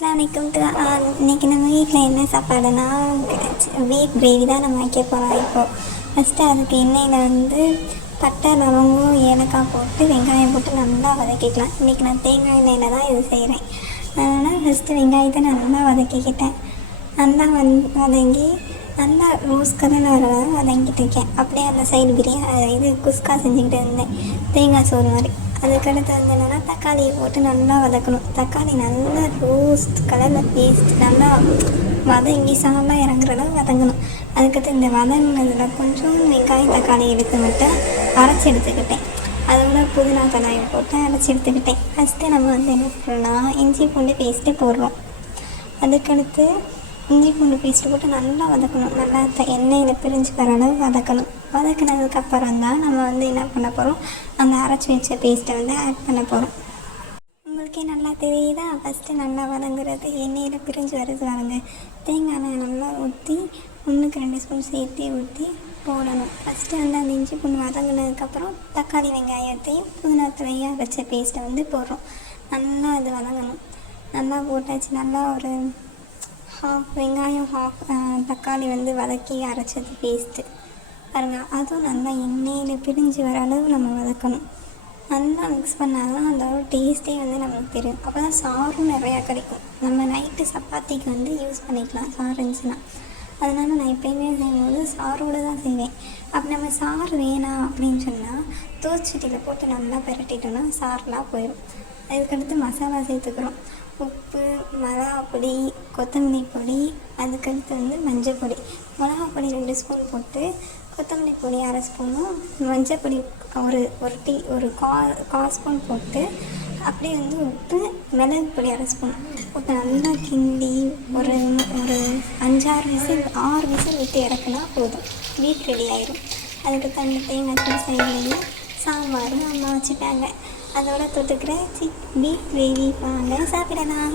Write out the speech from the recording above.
அஸ்ஸலாமு அலைக்கும். இன்றைக்கி நம்ம வீட்டில் என்ன சாப்பாடுனா பீஃப் கிரேவி தான் நம்ம வைக்க போகிறோம். இப்போது ஃபஸ்ட்டு அதுக்கு எண்ணெயில் பட்டை, லவங்கம், ஏலக்காய் போட்டு வெங்காயம் போட்டு நல்லா வதக்கிக்கலாம். இன்றைக்கி நான் தேங்காய் எண்ணெயில் தான் இது செய்கிறேன். அதனால் ஃபஸ்ட்டு வெங்காயத்தை நல்லா வதக்கிக்கிட்டேன். நல்லா வதங்கி நல்லா ரோஸ் கலர் வர வதங்கிட்டு இருக்கேன். அப்படியே அந்த சைடு பிரியாணி குஸ்கா செஞ்சுக்கிட்டு இருந்தேன், தேங்காய் சோறு மாதிரி. அதுக்கடுத்து என்னென்னா தக்காளியை போட்டு நல்லா வதக்கணும். தக்காளி நல்லா ரோஸ்ட் கலரில் பேஸ்ட் நல்லா வதங்கி சாலாக இறங்குற அளவு வதங்கணும். அதுக்கடுத்து இந்த வதங்கினதில் கொஞ்சம் வெங்காயம் தக்காளி எடுத்து மட்டும் அரைச்சி எடுத்துக்கிட்டேன். அதோட புதினா தக்காளி போட்டு அரைச்சி எடுத்துக்கிட்டேன். ஃபஸ்ட்டு நம்ம என்ன பண்ணலாம், இஞ்சி பூண்டு பேஸ்ட்டு போடுறோம். அதுக்கடுத்து இஞ்சி பூண்டு பேஸ்ட்டு போட்டு நல்லா வதக்கணும். நல்லா எண்ணெயில் பிரிஞ்சு வர அளவு வதக்கணும். வதக்கினதுக்கப்புறம் தான் நம்ம என்ன பண்ண போகிறோம், அந்த அரைச்சி வச்ச பேஸ்ட்டை ஆட் பண்ண போகிறோம். உங்களுக்கே நல்லா தெரியுதா, ஃபஸ்ட்டு நல்லா வதங்குறது, எண்ணெயில் பிரிஞ்சு வருது பாருங்க. தேங்காய் எண்ணெய் நல்லா ஊற்றி 1க்கு 2 ஸ்பூன் சேர்த்து ஊற்றி போடணும். ஃபஸ்ட்டு அந்த இஞ்சி பூண்டு வதங்கினதுக்கப்புறம் தக்காளி வெங்காயத்தையும் புதினாத்தையும் அரைச்ச பேஸ்ட்டை போடுறோம். நல்லா அது வதங்கணும். நல்லா போட்டாச்சு. நல்லா ஒரு ஹாஃப் வெங்காயம் தக்காளி வதக்கி அரைச்சது பேஸ்ட்டு பாருங்கள். அதுவும் நல்லா எண்ணெயில் பிரிஞ்சு வர அளவு நம்ம வதக்கணும். நல்லா மிக்ஸ் பண்ணால் தான் அதோட டேஸ்ட்டே நமக்கு தெரியும். அப்போ தான் சாரும் நிறையா கிடைக்கும். நம்ம நைட்டு சப்பாத்திக்கு யூஸ் பண்ணிக்கலாம் சாறு இருந்துச்சுன்னா. அதனால் நான் எப்போயுமே செய்யும்போது சாரோடு தான் செய்வேன். அப்படி நம்ம சாறு வேணாம் அப்படின்னு சொன்னால் தோசைச்சட்டியில் போட்டு நல்லா பிரட்டிட்டோன்னா சாரெலாம் போயிடும். அதுக்கடுத்து மசாலா சேர்த்துக்கிறோம். உப்பு, மிளகாப்பொடி, கொத்தமல்லி பொடி, அதுக்கடுத்து மஞ்சள் பொடி. மிளகாப்பொடி 2 ஸ்பூன் போட்டு, கொத்தமல்லி பொடி 1/2 ஸ்பூனும், மஞ்சள் பொடி ஒரு கால் ஸ்பூன் போட்டு, அப்படியே உப்பு, மிளகு பொடி 1/2 ஸ்பூன் போட்டு நல்லா கிண்டி ஒரு 5-6 விசில் 6 விசில் விட்டு இறக்குனா போதும், பீஃப் ரெடி ஆயிடும். அதுக்கு தேங்காய் சைட்லேயும் சாம்பாரும் அம்மா வச்சுட்டாங்க. அதோட தொட்டுக்கிற பீஃப் கிரேவி வாங்க சாப்பிடலாம்.